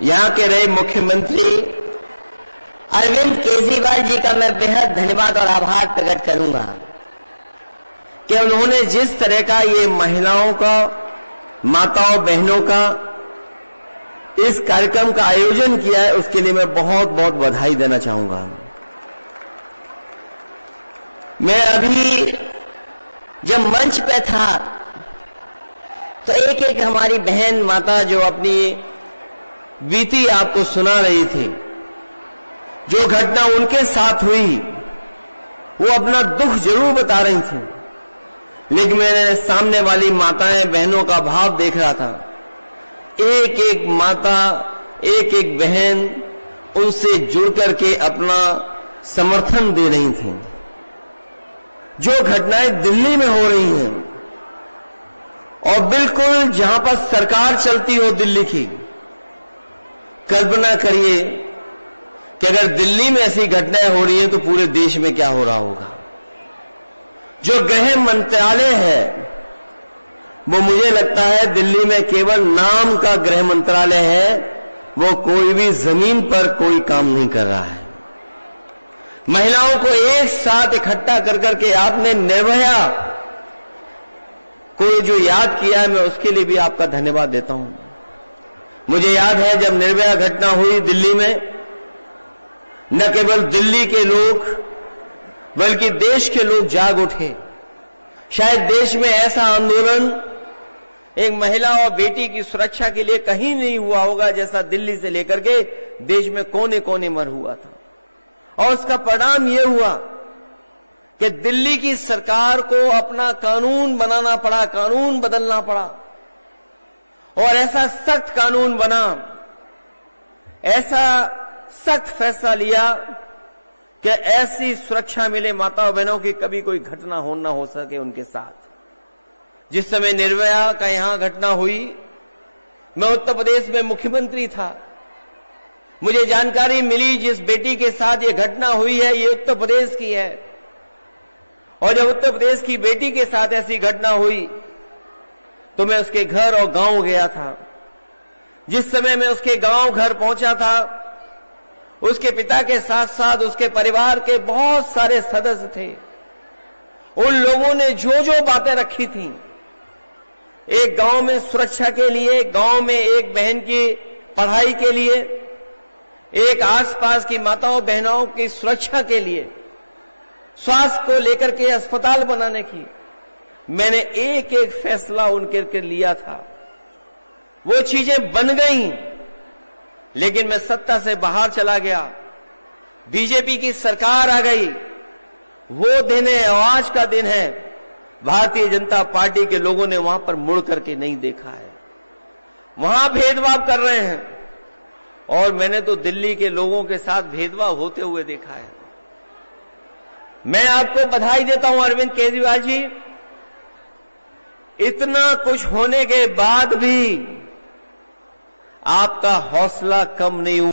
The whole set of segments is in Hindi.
यहाँ के रहे मुख्यमंत्री अरविंद केजरीवाल जी का मैं बेहद धन्यवाद और आभार प्रकट करूंगा कि उन्होंने जिस तरह का ये महिलाओं का, माताओं बहनों का इस कार्यक्रम का आयोजन किया है, उसके लिए मैं बहुत बहुत बधाई देना चाहूंगा। मैं अभी जब मंच पे था तो एक एक हमारी बहन माता जो अपनी बीती आपको सुना रही थी, जो घटना उनके साथ हुई, वो अपना दुख जरूर बता रही थी, लेकिन मैंने सामने वाली माताएं बहनों का भाव देख रहा था। एक एक माता, एक एक बहन उनसे जुड़ करके अपना समर्थन दे रही थी। जो घटनाएं दिल्ली में हो रही हैं और बिल्कुल जहां पर सरकार चलती हो दिल्ली की, कल्पना करिए कि अगर दिल्ली में ऐसी घटनाएं हो रही हैं तो पूरे देश में क्या हो रहा होगा। जो गृह मंत्रालय है वो मुझे लगता है दिल्ली में केवल नाम का गृह मंत्रालय है, वो कोई भी जमीन पर कोई काम नहीं कर रहा है। महिलाओं को एक साथ इकट्ठा कर करके आपने निर्भया को जो याद किया है, मैं उसके लिए भी आपका धन्यवाद देता हूं। मुझे याद है जब निर्भया घटना हुई दिल्ली में, न केवल दिल्ली के लोग बल्कि देश के लोग जाग उठे। शायद देश में ऐसा आंदोलन एक महिला और बेटी की सुरक्षा के लिए कहीं नहीं हुआ होगा जैसा दिल्ली से लेकर के देश में कोने कोने में हुआ था। और उसका परिणाम यह हुआ कि दिल्ली की सरकार को अपना कानून बनाना पड़ा, कानून बदलना पड़ा, और ऐसा सख्त कानून बना, ऐसा सख्त फैसला लिया कि ऐसी सुरक्षा मिले माताओं बहनों की कभी कोई घटना हो ना हो सके उनके साथ। जिस समय निर्भया का यहां घटना हुई, मैं उत्तर प्रदेश में मुख्यमंत्री था। मुझे जानकारी मिली जिस बेटी के साथ ये घटना हुई है ये उत्तर प्रदेश की है, और जब उत्तर प्रदेश की बेटी के साथ ऐसी घटना हुई तो मैं उसके घर और गांव गया था। जिस समय मैं उसके गांव घर पहुंचा था, उसके पिता के साथ साथ उसके परिवार के बहुत सारे सदस्य थे। उन लोगों ने जो जो बातें रखी थी, एक गांव में सुरक्षा के लिए, गांव में एक बहन की पढ़ाई के लिए, एक आसपास की माताओं बहनों की सुरक्षा के लिए, स्वास्थ्य को लेकर के अस्पताल बनाने की, मैंने एक एक फैसला उनके लिया था। वो चीजें बन गई, लेकिन मैं सत्ता से बाहर चला गया, बीजेपी की सरकार आ गई। वो दिन है और आज का दिन है, भारतीय जनता पार्टी के लोगों ने वहां पर मुड़ करके नहीं देखा है, वहां भेदभाव कर रहे हैं, और मैंने तो दिल्ली के लोगों के साथ भेदभाव होते हुए देखा है। मैं आपको बधाई देता हूं अरविंद केजरीवाल जी, इतना कुछ होने के बाद भी आपका हौसला कम नहीं हुआ।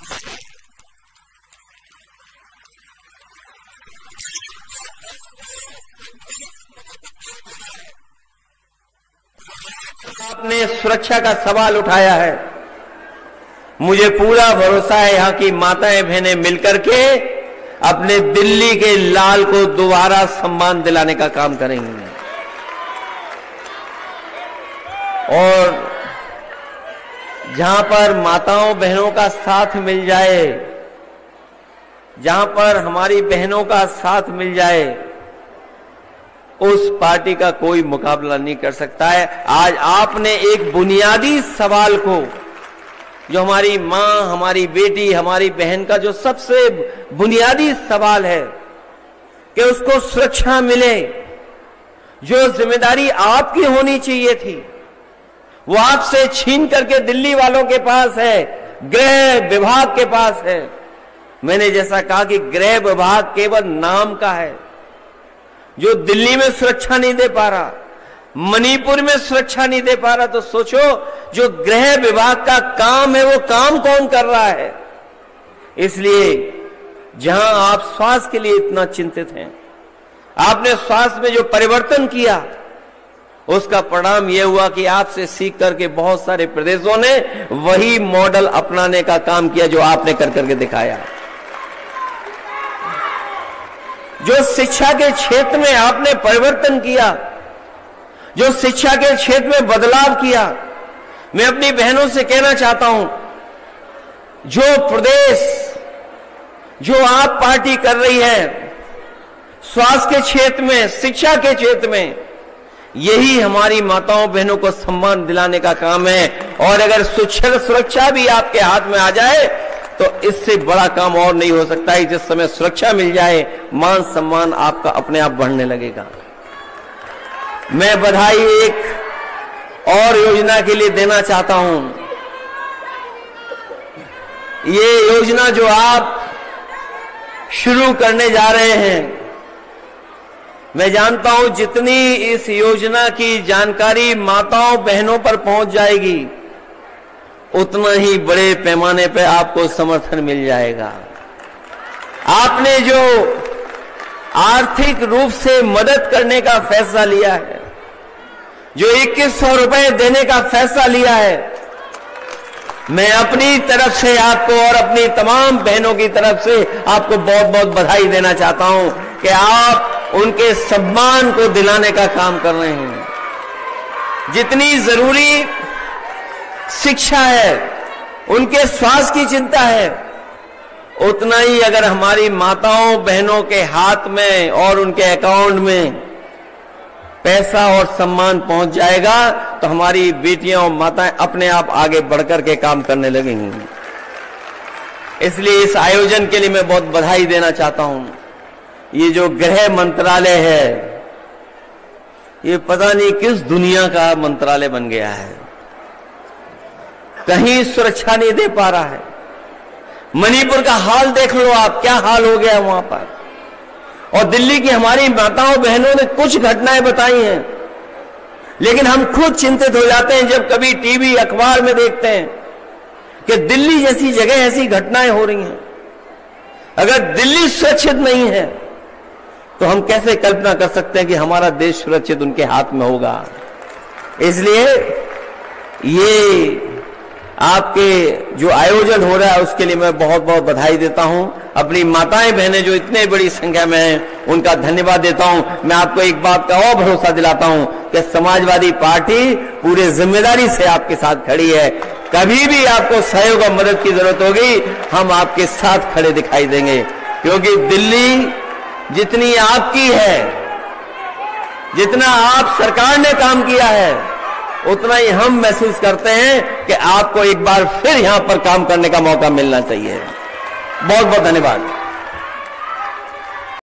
आपने सुरक्षा का सवाल उठाया है। मुझे पूरा भरोसा है यहां की माताएं बहनें मिलकर के अपने दिल्ली के लाल को दोबारा सम्मान दिलाने का काम करेंगी। और जहां पर माताओं बहनों का साथ मिल जाए, जहां पर हमारी बहनों का साथ मिल जाए, उस पार्टी का कोई मुकाबला नहीं कर सकता है। आज आपने एक बुनियादी सवाल को, जो हमारी मां, हमारी बेटी, हमारी बहन का जो सबसे बुनियादी सवाल है कि उसको सुरक्षा मिले, जो जिम्मेदारी आपकी होनी चाहिए थी वो आपसे छीन करके दिल्ली वालों के पास है, गृह विभाग के पास है। मैंने जैसा कहा कि गृह विभाग केवल नाम का है, जो दिल्ली में सुरक्षा नहीं दे पा रहा, मणिपुर में सुरक्षा नहीं दे पा रहा, तो सोचो जो गृह विभाग का काम है वो काम कौन कर रहा है। इसलिए जहां आप स्वास्थ्य के लिए इतना चिंतित हैं, आपने स्वास्थ्य में जो परिवर्तन किया उसका परिणाम यह हुआ कि आपसे सीख करके बहुत सारे प्रदेशों ने वही मॉडल अपनाने का काम किया जो आपने कर करके दिखाया। जो शिक्षा के क्षेत्र में आपने परिवर्तन किया, जो शिक्षा के क्षेत्र में बदलाव किया, मैं अपनी बहनों से कहना चाहता हूं, जो प्रदेश जो आप पार्टी कर रही है स्वास्थ्य के क्षेत्र में, शिक्षा के क्षेत्र में, यही हमारी माताओं बहनों को सम्मान दिलाने का काम है। और अगर सुरक्षा भी आपके हाथ में आ जाए तो इससे बड़ा काम और नहीं हो सकता है। जिस समय सुरक्षा मिल जाए, मान सम्मान आपका अपने आप बढ़ने लगेगा। मैं बधाई एक और योजना के लिए देना चाहता हूं। ये योजना जो आप शुरू करने जा रहे हैं, मैं जानता हूं जितनी इस योजना की जानकारी माताओं बहनों पर पहुंच जाएगी, उतना ही बड़े पैमाने पर आपको समर्थन मिल जाएगा। आपने जो आर्थिक रूप से मदद करने का फैसला लिया है, जो 2100 रुपए देने का फैसला लिया है, मैं अपनी तरफ से आपको और अपनी तमाम बहनों की तरफ से आपको बहुत बहुत बधाई देना चाहता हूं कि आप उनके सम्मान को दिलाने का काम कर रहे हैं। जितनी जरूरी शिक्षा है, उनके स्वास्थ्य की चिंता है, उतना ही अगर हमारी माताओं बहनों के हाथ में और उनके अकाउंट में पैसा और सम्मान पहुंच जाएगा तो हमारी बेटियां और माताएं अपने आप आगे बढ़कर के काम करने लगेंगी। इसलिए इस आयोजन के लिए मैं बहुत बधाई देना चाहता हूं। ये जो गृह मंत्रालय है, ये पता नहीं किस दुनिया का मंत्रालय बन गया है। कहीं सुरक्षा नहीं दे पा रहा है। मणिपुर का हाल देख लो आप, क्या हाल हो गया वहां पर। और दिल्ली की हमारी माताओं बहनों ने कुछ घटनाएं बताई हैं, लेकिन हम खुद चिंतित हो जाते हैं जब कभी टीवी अखबार में देखते हैं कि दिल्ली जैसी जगह ऐसी घटनाएं हो रही हैं। अगर दिल्ली सुरक्षित नहीं है तो हम कैसे कल्पना कर सकते हैं कि हमारा देश सुरक्षित उनके हाथ में होगा। इसलिए ये आपके जो आयोजन हो रहा है उसके लिए मैं बहुत बहुत बधाई देता हूं। अपनी माताएं बहनें जो इतने बड़ी संख्या में हैं उनका धन्यवाद देता हूं। मैं आपको एक बात का और भरोसा दिलाता हूं कि समाजवादी पार्टी पूरे जिम्मेदारी से आपके साथ खड़ी है। कभी भी आपको सहयोग और मदद की जरूरत होगी, हम आपके साथ खड़े दिखाई देंगे, क्योंकि दिल्ली जितनी आपकी है, जितना आप सरकार ने काम किया है, उतना ही हम महसूस करते हैं कि आपको एक बार फिर यहां पर काम करने का मौका मिलना चाहिए। बहुत बहुत धन्यवाद।